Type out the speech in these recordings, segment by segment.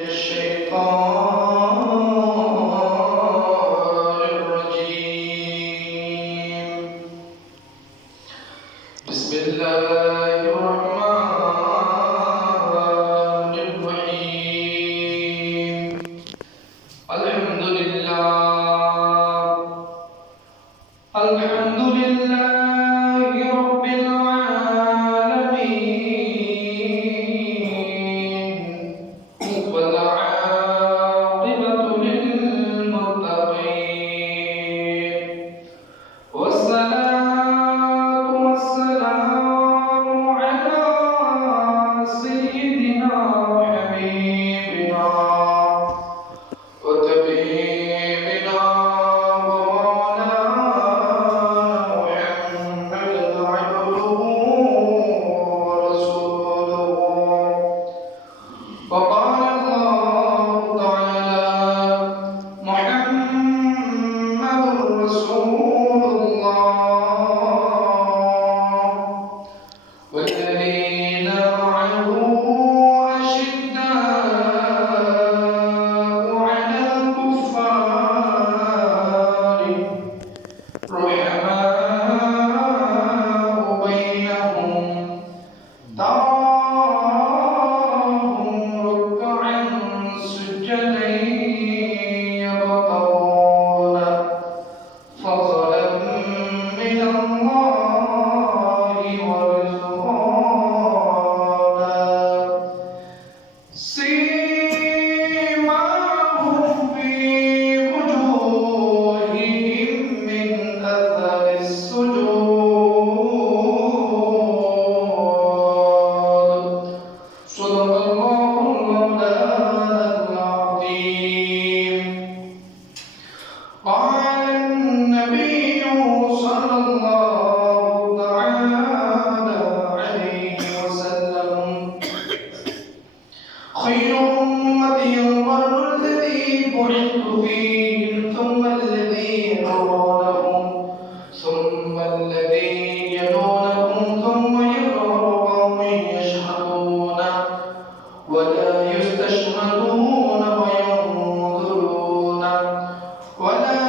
الشيطان الرجيم. بسم الله الرحمن الرحيم. الحمد لله رب العالمين، والعاقبة للمتقين، والصلاة والسلام على سيدنا وحبيبنا وطبيبنا ومولانا محمد عبده ورسوله. وقال الله تعالى: محمد رسول الله والذين معه أشداء على الكفار رحماء بينهم، تراهم ركعا سجدا يبتغون فضلا من الله ورضوانا، سيماهم في وجوههم من أثر السجود. صدق الله مولانا العظيم. قال النبي صلى الله تعالى عليه وسلم: خير أمتي القرن الذي بعثت فيهم، ثم الذين يلونهم، ثم الذين يلونهم، ثم يظهر قوم يشهدون ولا يستشهدون وينظرون ولا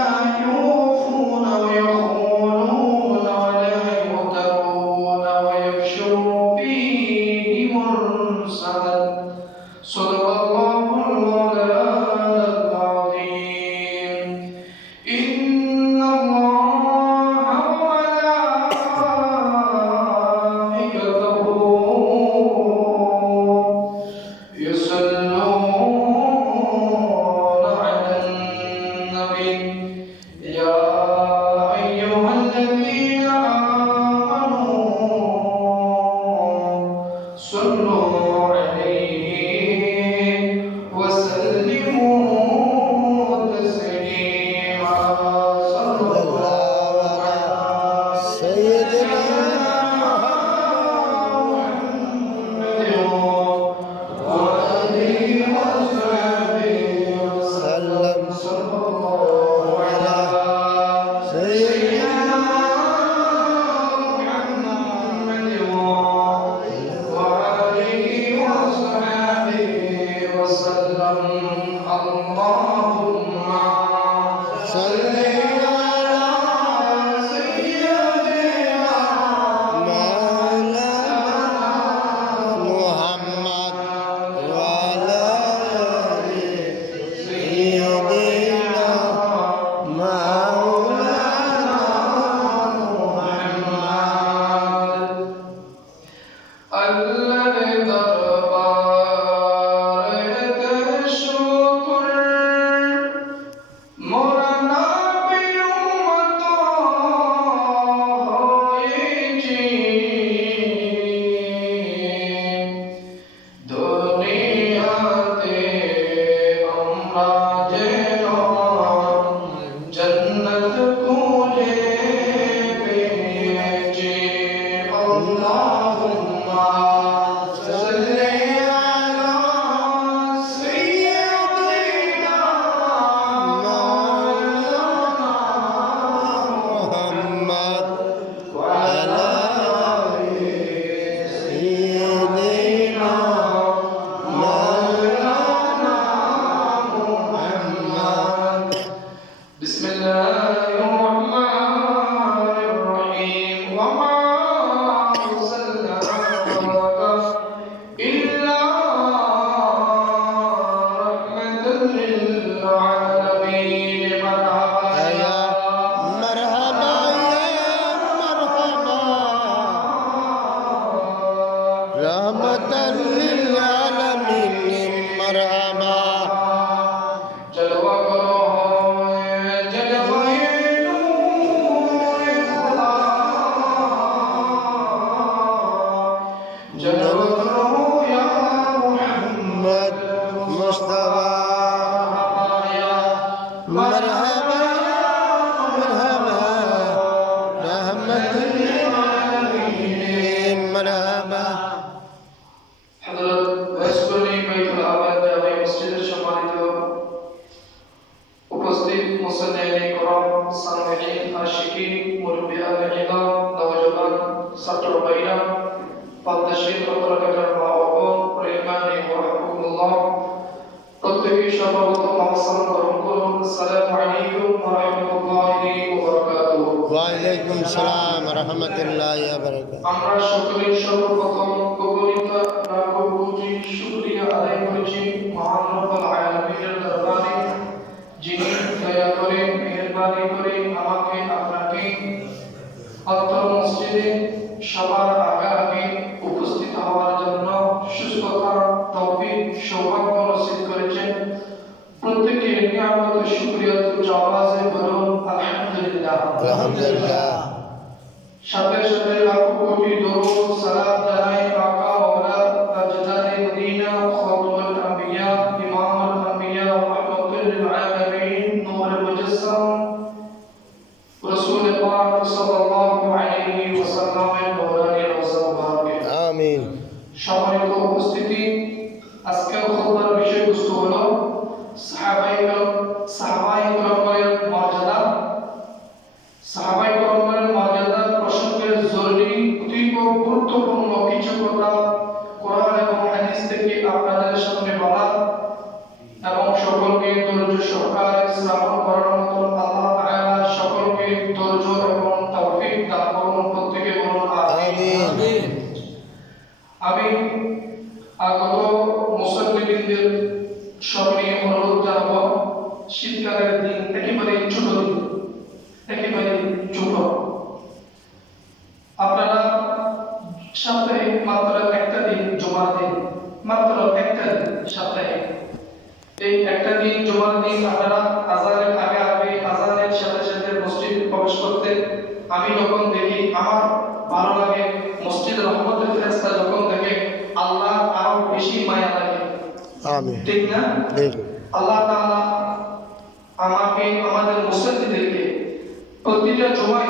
يوفون ويخونون ولا يؤتمون ويفشوا فيهم الرسل. صدق الله المولانا العظيم. إن الله وملائكته يصلون على النبي، يا أيها الذين آمنوا صلوا عليه وسلموا تسليما. صلى الله على سيدنا محمد وآله وصحبه وسلم. صلى الله على سيدنا محمد وآله وصحبه وسلم. اللهم صل على سيدنا مولانا محمد وعلى آل سيدنا مولانا محمد. الذي دربارت الشهود للعالمين مرحبا يا مرحبا يا مرحبا رحمة للعالمين مرحبا जलवा करो जलवाए नूरे खुदा जलवा करो या محمد مصطفى مرحبا مرحبا رحمة للعالمين مرحبا হযরত ওয়াসকুনি বাইতুল আবাদ জামে মসজিদের সম্মানিত উপস্থিত মুসল্লিয়ানে کرام সামিঈন আশিকিন মুরব্বিয়ান ইমাম নওজওয়ান ছাত্র ভাইরা পদ্মশীল প্রকারের মা ও বোন প্রেমানি ওয়া রাহমাতুল্লাহ প্রত্যেকই সর্বপ্রথম আসসালামু গ্রহণ করুন আসসালামু আলাইকুম ওয়া রাহমাতুল্লাহি ওয়া বারাকাতুহু ওয়ালাইকুম সালাম রহমতুল্লাহি ওয়া বারাকাতুহু আমরা সকলেই সর্বপ্রথম গগনিতা রাগবুজি শুকরিয়া আদায় করছি মহান রব্বুল আলামিনের দরবারে যিনি দয়া করে মেহেরবানি করে আমাকে আপনাকে অত্র মসজিদে সবার আগে উপস্থিত হওয়ার জন্য সুস্থতা তৌফিক সৌভাগ্য নসিব করেছেন প্রত্যেককে নিয়ামতের শুকরিয়া তুচ্ছ আওয়াজে বলুন আলহামদুলিল্লাহ আলহামদুলিল্লাহ সাথে সাথে লাখো কোটি দরুদ সালাত জানাই পাকা ওলাদ তাজদারে মদিনা খাতুমুল আম্বিয়া ইমামুল আম্বিয়া রাহমাতুল লিল আলামিন নূর মুজাসসাম রাসূল পাক সাল্লাল্লাহু আলাইহি ওয়াসাল্লামের নূরানী রওজা মুবারকে আমিন সম্মানিত উপস্থিতি আজকের খুতবার বিষয়বস্তু হলো সাহাবায়ে মর্যাদা সাহাবায়ে কেরামের মর্যাদা প্রসঙ্গে জরুরি অতীব গুরুত্বপূর্ণ কিছু কথা কোরআন এবং হাদিস থেকে আপনাদের সামনে বলা এবং সকলকে ধৈর্য সহকারে শ্রবণ করার মতো আল্লাহ তাআলা সকলকে ধৈর্য এবং তৌফিক দান করুন প্রত্যেকে বলুন আমিন আমি আগত মুসল্লিদের সঙ্গে অনুরোধ জানাবো শীতকালের দিন একেবারে ছোট দিন একেবারে ছোট আপনারা সপ্তাহে মাত্র একটা দিন জুমার দিন মাত্র একটা দিন সপ্তাহে এই একটা দিন জুমার দিন আপনারা আজানের আগে আজানের সাথে সাথে মসজিদ প্রবেশ করতে আমি যখন দেখি আমার ভালো লাগে মসজিদ রহমতের ফেরেশতা যখন দেখে আল্লাহ আরো বেশি মায়া লাগে আমিন ঠিক না ঠিক আল্লাহ তাআলা আমাকে আমাদের মুসল্লিদেরকে প্রতিটা জুমায়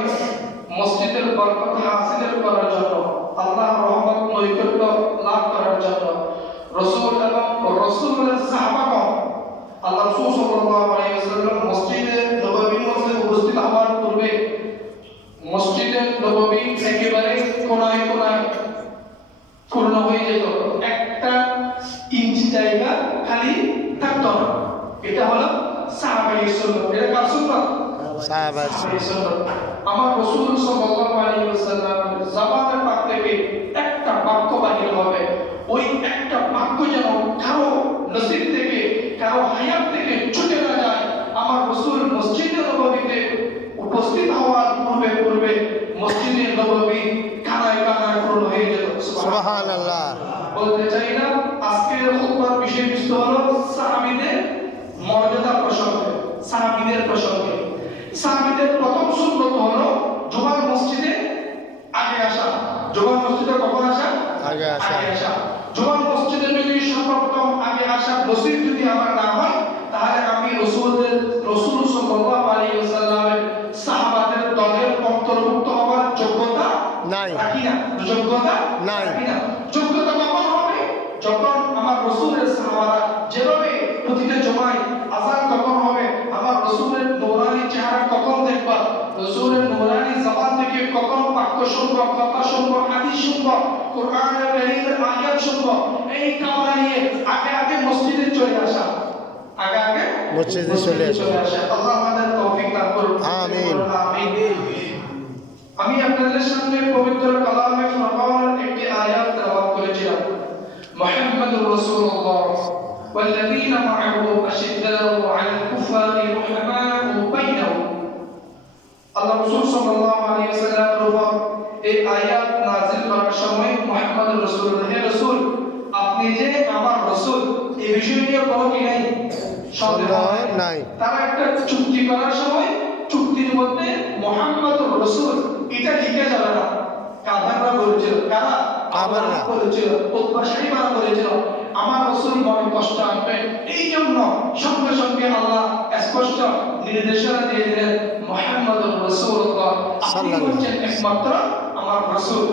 মসজিদের বরকত হাসিল করার জন্য আল্লাহর রহমত নৈকট্য লাভ করার জন্য রাসূল এবং রাসূলের সাহাবাগণ আল্লাহ রাসূল সাল্লাল্লাহু আলাইহি ওয়াসাল্লাম মসজিদে নববীর মধ্যে উপস্থিত হওয়ার পূর্বে মসজিদে নববী একেবারে কোনায় কোনায় পূর্ণ হয়ে যেত একটা ইঞ্চি জায়গা খালি থাকতো না এটা হলো সাহাবায়ে সুন্নাত এটা কার সুন্নাত সাহাবার আমার রাসূল সাল্লাল্লাহু আলাইহি ওয়াসাল্লাম জবানের পাক থেকে একটা বাক্য বাহির হবে ওই একটা বাক্য যেন কারো নসিব থেকে কারো হায়াত থেকে ছুটে না যায় আমার রাসূল মসজিদে নববীতে উপস্থিত হওয়ার পূর্বে মসজিদে নববী কানায় কানায় পূর্ণ হয়ে যেত সুবহানাল্লাহ বলতে চাই না আজকের খুতবার বিষয়বস্তু হলো সাহাবীদের মর্যাদা প্রসঙ্গে সাহাবীদের প্রসঙ্গে সাহাবীদের প্রথম সুন্নত হলো জুমার মসজিদে আগে আসা জুমার মসজিদে কখন আসা আগে আসা জুমার মসজিদে যদি সর্বপ্রথম আগে আসা নসিব যদি আমার না হয় তাহলে আমি রাসূল সাল্লাল্লাহু আলাইহি ওয়াসাল্লামের সাহাবাদের দলের অন্তর্ভুক্ত হওয়ার যোগ্যতা নাই রাখি না যোগ্যতা নাই রাখি না যোগ্যতা কখন হবে যখন আমার রাসূলের সাহাবারা যেভাবে প্রতিটা জুমায় আযান কখন হবে আমার রাসূলের নূরানী চেহারা কখন দেখবা রাসূলের নূরানী জবান থেকে কখন বাক্য শুনবো কথা শুনবো হাদিস শুনবো কোরআনের কারীমের আয়াত শুনবো এই কামনা নিয়ে আগে মসজিদে চলে আসা আগে মসজিদে চলে আসা আল্লাহ আমাদের তৌফিক দান করুন আমিন আমিন আমি আপনাদের সামনে পবিত্র কালামে ফুরকানের একটি আয়াত তেলাওয়াত করেছিলাম মুহাম্মদুর রাসূলুল্লাহ والذين معه أشداء على الكفار رحماء بينهم আল্লাহ রাসূল সাল্লাল্লাহু আলাইহি ওয়াসাল্লামের উপর এই আয়াত নাযিল করার সময় মুহাম্মদ রাসূলুল্লাহ, হে রাসূল আপনি যে আমার রাসূল, এই বিষয় নিয়ে কোনো কি নাই, সন্দেহ নাই। তারা একটা চুক্তি করার সময় চুক্তির মধ্যে মুহাম্মদ রাসূল এটা লিখে যাবে না। কাফেররা বলেছিল, কারা? কাফেররা বলেছিল, উদ্ভাসীরা বলেছিল আমার রাসূল মনে কষ্ট আনবে, এই জন্য সঙ্গে সঙ্গে আল্লাহ স্পষ্ট নির্দেশনা দিয়ে দিলেন মুহাম্মদুর রাসূলুল্লাহ, আপনি হচ্ছেন একমাত্র আমার রাসূল,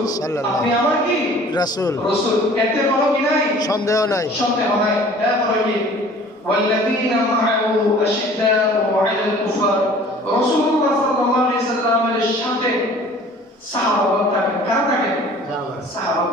আপনি আমার কি রাসূল। রাসূল, এতে কোনো কি নাই, সন্দেহ নাই। সন্দেহ নাই। এরপরে কি ওয়াল্লাযীনা মাআহু আশিদ্দাউ